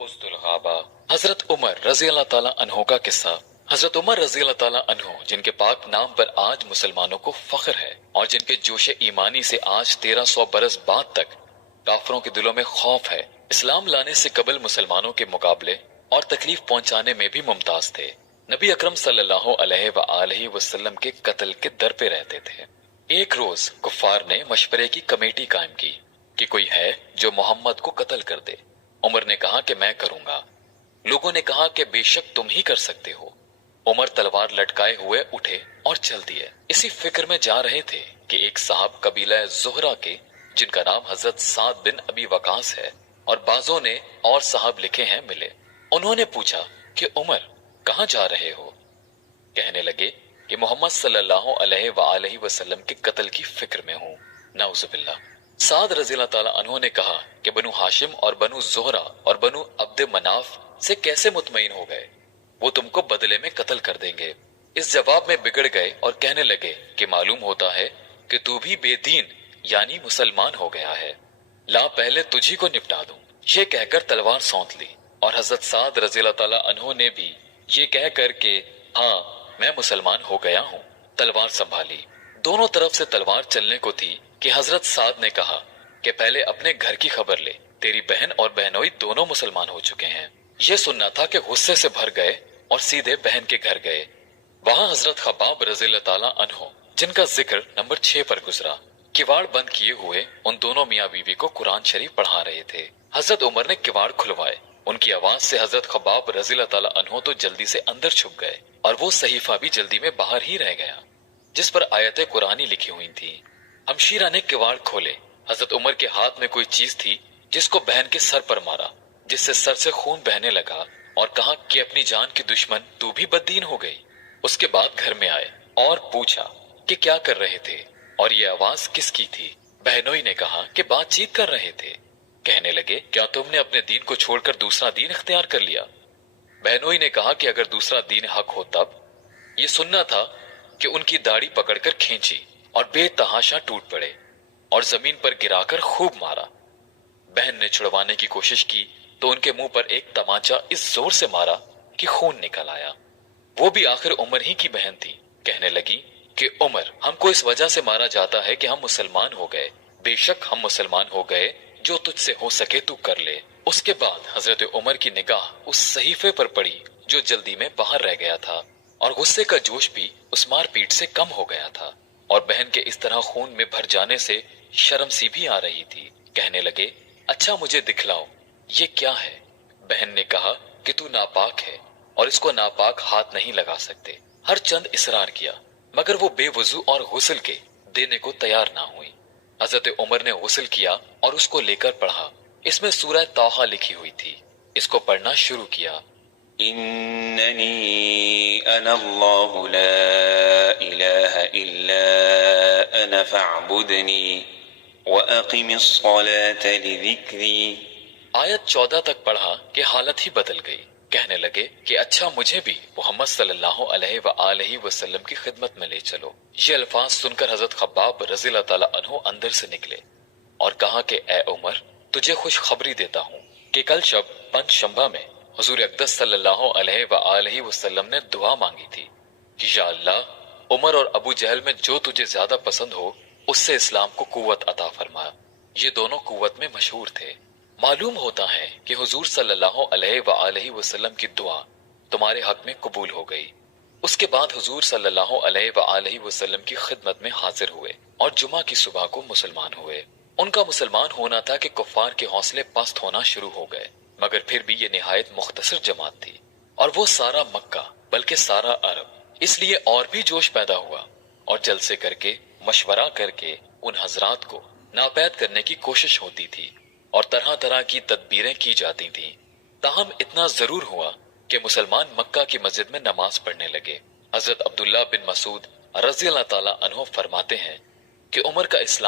उस्दुल गाबा। हजरत उमर रजी अल्लाह ताला अन्हो का किस्सा। हजरत उमर रजी अल्लाह ताला अन्हो, जिनके पाक नाम पर आज मुसलमानों को फख्र है और जिनके जोश ईमानी से आज 1300 बरस बाद तक काफरों के दिलों में खौफ है, इस्लाम लाने से कबल मुसलमानों के मुकाबले और तकलीफ पहुंचाने में भी मुमताज थे। नबी अकरम सल्लल्लाहु अलैहि वसल्लम के कत्ल के दर पे रहते थे। एक रोज कुफ्फार ने मशवरे की कमेटी कायम की कि कोई है जो मोहम्मद को कत्ल कर दे। उमर ने कहा कि मैं करूंगा। लोगों ने कहा कि बेशक तुम ही कर सकते हो। उमर तलवार लटकाए हुए उठे और चल दिए। इसी फिक्र में जा रहे थे कि एक साहब कबीला जोहरा के, जिनका नाम हजरत साद बिन अबी वकास है और बाजों ने और साहब लिखे हैं, मिले। उन्होंने पूछा कि उमर कहाँ जा रहे हो? कहने लगे कि मोहम्मद सल्लल्लाहु अलैहि वसल्लम के कत्ल की फिक्र में हूँ। नाउजुबिल्लाह। साद रज़ी अल्लाह ताला अन्हु ने कहा कि बनु हाशिम और बनु जोहरा और बनु अब्द मनाफ से कैसे मुतमईन हो गए? वो तुमको बदले में कत्ल कर देंगे। इस जवाब में बिगड़ गए और कहने लगे कि मालूम होता है कि तू भी बेदीन यानी मुसलमान हो गया है। ला पहले तुझी को निपटा दूं। ये कहकर तलवार सौंत ली और हजरत साद रज़ी अल्लाह ताला अन्हु ने भी ये कहकर के हाँ मैं मुसलमान हो गया हूँ, तलवार संभाली। दोनों तरफ से तलवार चलने को थी कि हजरत साद ने कहा कि पहले अपने घर की खबर ले, तेरी बहन और बहनोई दोनों मुसलमान हो चुके हैं। ये सुनना था कि गुस्से से भर गए और सीधे बहन के घर गए। वहां हजरत खब्बाब रज़ी अल्लाह ताला अन्हो, जिनका जिक्र नंबर 6 पर गुजरा, किवाड़ बंद किए हुए उन दोनों मियाँ बीवी को कुरान शरीफ पढ़ा रहे थे। हजरत उमर ने किवाड़ खुलवाए। उनकी आवाज से हजरत खब्बाब रज़ी अल्लाह ताला अन्हो तो जल्दी से अंदर छुप गए और वो सहीफा भी जल्दी में बाहर ही रह गया जिस पर आयतें कुरानी लिखी हुई थी। हमशीरा ने किवाड़ खोले। हजरत उमर के हाथ में कोई चीज थी जिसको बहन के सर पर मारा, जिससे सर से खून बहने लगा और कहा कि अपनी जान की दुश्मन तू भी बददीन हो गई। उसके बाद घर में आए और पूछा कि क्या कर रहे थे और ये आवाज किसकी थी। बहनोई ने कहा कि बातचीत कर रहे थे। कहने लगे क्या तुमने अपने दीन को छोड़कर दूसरा दीन इख्तियार कर लिया? बहनोई ने कहा कि अगर दूसरा दीन हक हो तब। ये सुनना था कि उनकी दाढ़ी पकड़कर खींची और बेतहाशा टूट पड़े और जमीन पर गिराकर खूब मारा। बहन ने छुड़वाने की कोशिश की तो उनके मुंह पर एक तमाचा इस जोर से मारा कि खून निकल आया। वो भी आखिर उमर ही की बहन थी। कहने लगी कि उमर, हमको इस वजह से मारा जाता है कि हम मुसलमान हो गए। बेशक हम मुसलमान हो गए, जो तुझसे हो सके तू कर ले। उसके बाद हजरत उमर की निगाह उस सहीफे पर पड़ी जो जल्दी में बाहर रह गया था और गुस्से का जोश भी उस मारपीट से कम हो गया था और बहन के इस तरह खून में भर जाने से शर्म सी भी आ रही थी। कहने लगे अच्छा मुझे दिखलाओ ये क्या है? बहन ने कहा कि तू नापाक है और इसको नापाक हाथ नहीं लगा सकते। हर चंद इसरार किया मगर वो बेवजू और गुस्ल के देने को तैयार ना हुई। हजरत उमर ने गुस्ल किया और उसको लेकर पढ़ा। इसमें सूरह ताहा लिखी हुई थी। इसको पढ़ना शुरू किया। इन्ननी अनल्लाहु ला इलाहा इल्ला अना फअबुदनी व अक़िमिस सलाता लिज़िक्री। आयत 14 तक पढ़ा कि हालत ही बदल गई। कहने लगे कि अच्छा मुझे भी मोहम्मद सल्लल्लाहु अलैहि वसल्लम की खिदमत में ले चलो। ये अल्फाज सुनकर हजरत खब्बाब रज़ी अल्लाह ताला अन्हु अंदर से निकले और कहा कि ए उमर, तुझे खुश खबरी देता हूँ कि कल शब पंचशंबा में हुजूर अक़दस सल्लल्लाहु अलैहि वसल्लम ने दुआ मांगी थी कि या अल्लाह, उमर और अबू जहल में जो तुझे ज्यादा पसंद हो उससे इस्लाम को कुव्वत अता फरमा। ये दोनों कुव्वत में मशहूर थे। मालूम होता है कि हुजूर सल्लल्लाहु अलैहि वसल्लम की दुआ तुम्हारे हक में कबूल हो गई। उसके बाद हुजूर सल्लल्लाहु अलैहि वसल्लम की खिदमत में हाजिर हुए और जुमा की सुबह को मुसलमान हुए। उनका मुसलमान होना था कि कुफ्फार के हौसले पस्त होना शुरू हो गए, मगर फिर भी ये निहायत मुख्तसर जमात थी और वो सारा मक्का बल्कि सारा अरब, इसलिए और भी जोश पैदा हुआ और जलसे करके मशवरा करके उन हजरात को नापैद करने की कोशिश होती थी और तरह तरह की तदबीरें की जाती थीं। ताहम इतना जरूर हुआ कि मुसलमान मक्का की मस्जिद में नमाज पढ़ने लगे। हजरत अब्दुल्ला बिन मसूद रज़ी अल्लाह ताला अन्हु फरमाते हैं कि उमर का इस्लाम